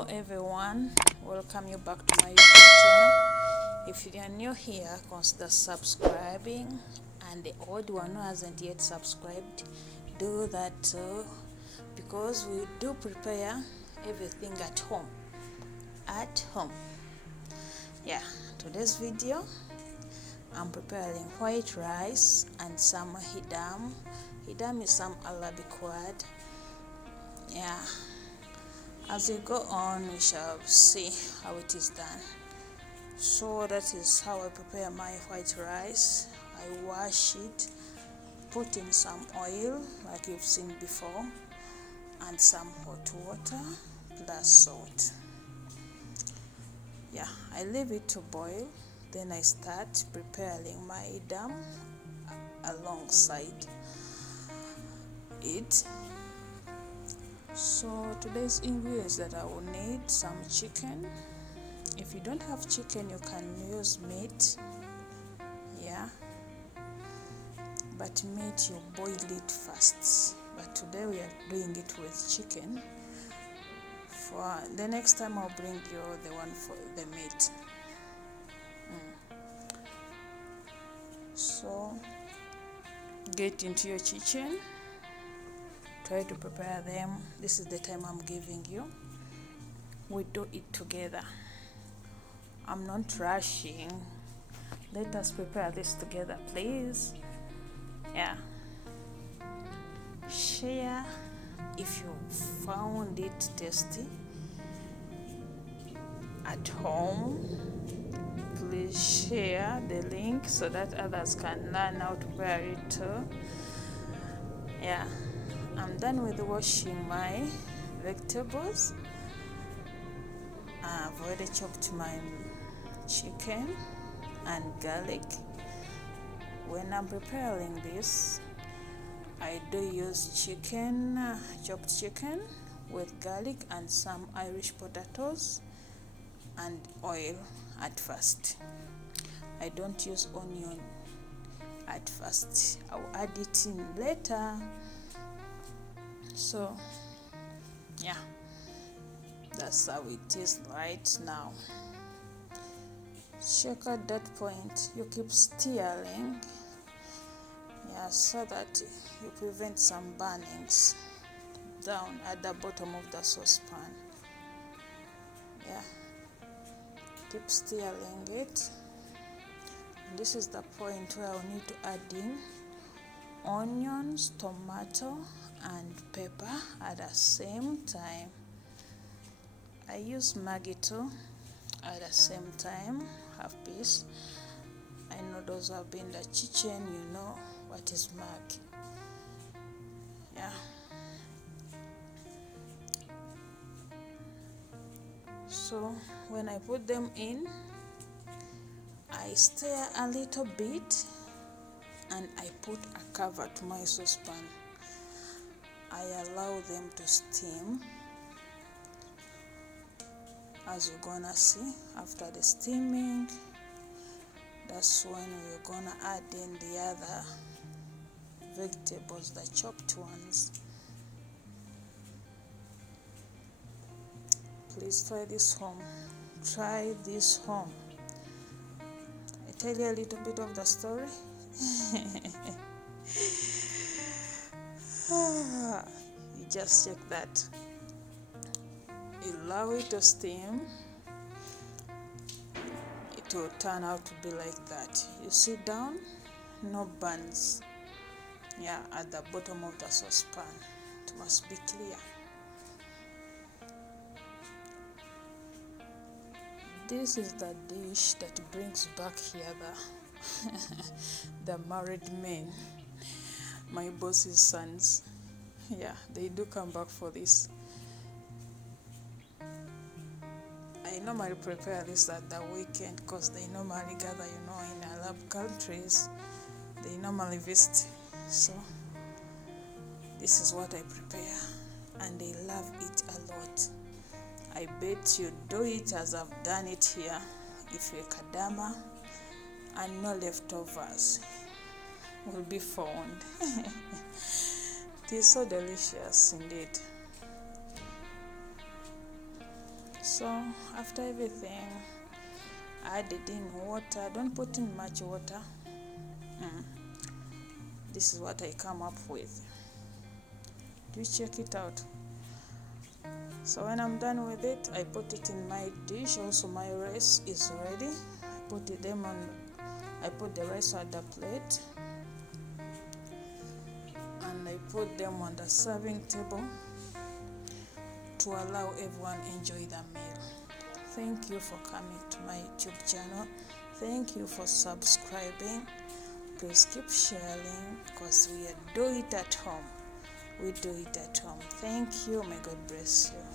Hello everyone, welcome you back to my YouTube channel. If you are new here, consider subscribing, and the old one who hasn't yet subscribed, do that too, because we do prepare everything at home. Yeah, today's video I'm preparing white rice and some hidam. Hidam is some Arabic word. Yeah, as we go on, we shall see how it is done. So that is how I prepare my white rice. I wash it, put in some oil like you've seen before, and some hot water plus salt. Yeah, I leave it to boil. Then I start preparing my hidam alongside it. So today's ingredients that I will need: some chicken. If you don't have chicken, you can use meat. Yeah, but meat, you boil it first, but today we are doing it with chicken. For the next time I'll bring you the one for the meat. So get into your kitchen, try to prepare them. This is the time I'm giving you. We do it together. I'm not rushing. Let us prepare this together, please. Yeah, share if you found it tasty at home. Please share the link so that others can learn how to prepare it too. Yeah, I'm done with washing my vegetables. I've already chopped my chicken and garlic. When I'm preparing this, I do use chopped chicken with garlic and some Irish potatoes and oil at first. I don't use onion at first. I'll add it in later. So yeah, that's how it is right now. Check at that point, you keep stirring, so that you prevent some burnings down at the bottom of the saucepan. Yeah, keep stirring it. And this is the point where I'll need to add in onions, tomato and pepper at the same time. I use Maggi too at the same time, half piece. I know those who have been in the kitchen, you know what is Maggi. Yeah. So when I put them in, I stir a little bit and I put a cover to my saucepan. I allow them to steam. As you're gonna see, after the steaming, that's when we're gonna add in the other vegetables, the chopped ones. Please try this home. Try this home. I tell you a little bit of the story. You just check that. You allow it to steam. It will turn out to be like that. You sit down, no burns. Yeah, at the bottom of the saucepan. It must be clear. This is the dish that brings back here the married men, my boss's sons. Yeah, they do come back for this. I normally prepare this at the weekend because they normally gather, in Arab countries. They normally visit. So this is what I prepare, and they love it a lot. I bet you do it as I've done it here. If you're Kadama and no leftovers will be found. It is so delicious indeed. So after everything, I added in water. Don't put in much water. This is what I come up with. Do check it out. So when I'm done with it, I put it in my dish. Also my rice is ready. I put the rice on the plate, and I put them on the serving table to allow everyone enjoy the meal. Thank you for coming to my YouTube channel. Thank you for subscribing. Please keep sharing, because we do it at home. We do it at home. Thank you. May God bless you.